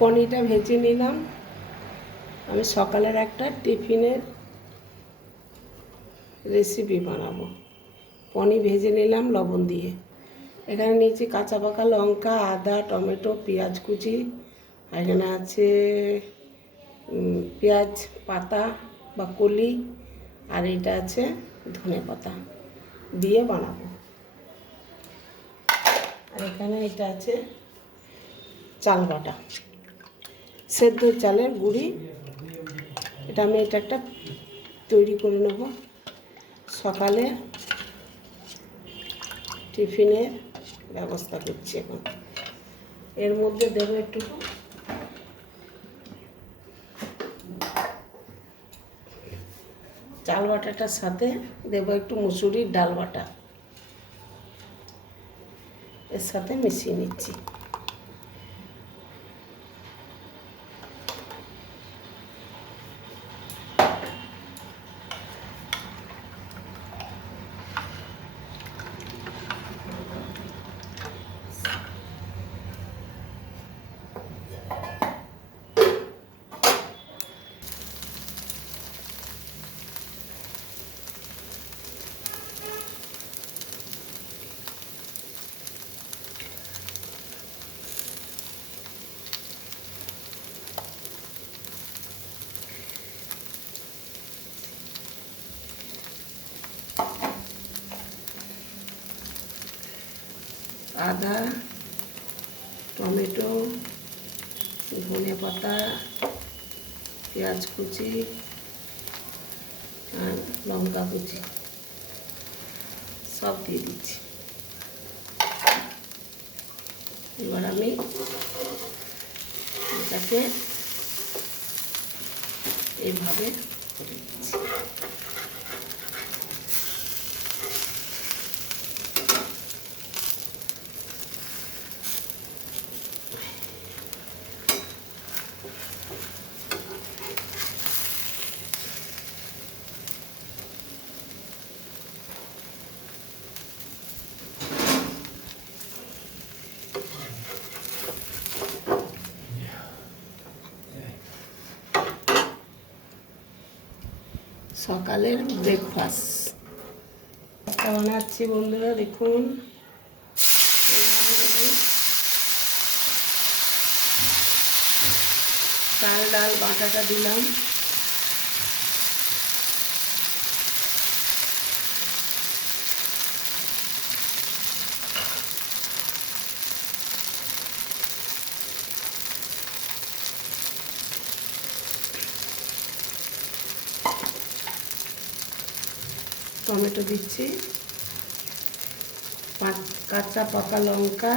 পনিরটা ভেজে নিলাম। আমি সকালের একটা টিফিনের রেসিপি বানাবো। পনির ভেজে নিলাম লবণ দিয়ে। এখানে নিয়েছি কাঁচা পাকা লঙ্কা, আদা, টমেটো, পেঁয়াজ কুচি। এখানে আছে পেঁয়াজ পাতা বা কলি, আর এটা আছে ধনে পাতা দিয়ে বানাবো। আর এখানে এটা আছে চাল বাটা, সেদ্ধ চালের গুঁড়ি। এটা আমি একটা তৈরি করে নেব সকালে টিফিনের ব্যবস্থা করছি এখন। এর মধ্যে দেবো একটু চাল বাটাটার সাথে দেবো একটু মুসুরির ডাল বাটা, এর সাথে মিশিয়ে নিচ্ছি। আদা, টমেটো, ধনে পাতা, পেঁয়াজ কুচি আর লঙ্কা কুচি সব দিয়ে দিচ্ছি। এবার আমি এটাকে এইভাবে করে দিচ্ছি। সকালের ব্রেকফাস্ট বানাচ্ছি বন্ধুরা, দেখুন। চাল ডাল বাটাটা দিলাম, টমেটো দিচ্ছি, কাঁচা পাকা লঙ্কা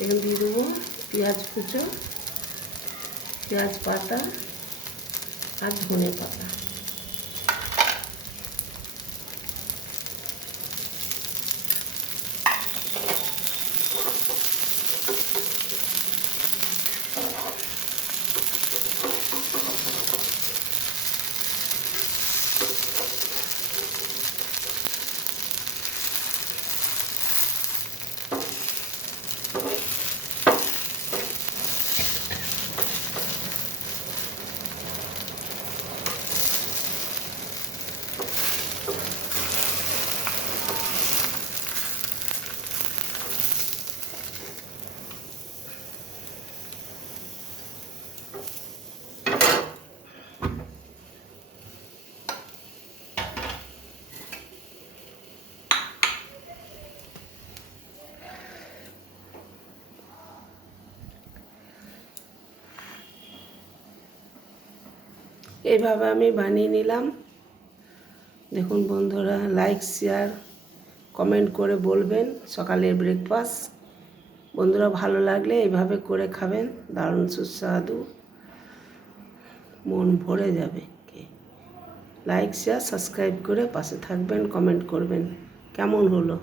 এখানে দিয়ে দেবো, পেঁয়াজ কুচো, পেঁয়াজ পাতা আর ধনে পাতা। এইভাবে আমি বানিয়ে নিলাম। দেখুন বন্ধুরা, লাইক শেয়ার কমেন্ট করে বলবেন সকালের ব্রেকফাস্ট। বন্ধুরা ভালো লাগলে এইভাবে করে খাবেন, দারুণ সুস্বাদু, মন ভরে যাবে। লাইক শেয়ার সাবস্ক্রাইব করে পাশে থাকবেন, কমেন্ট করবেন কেমন হলো।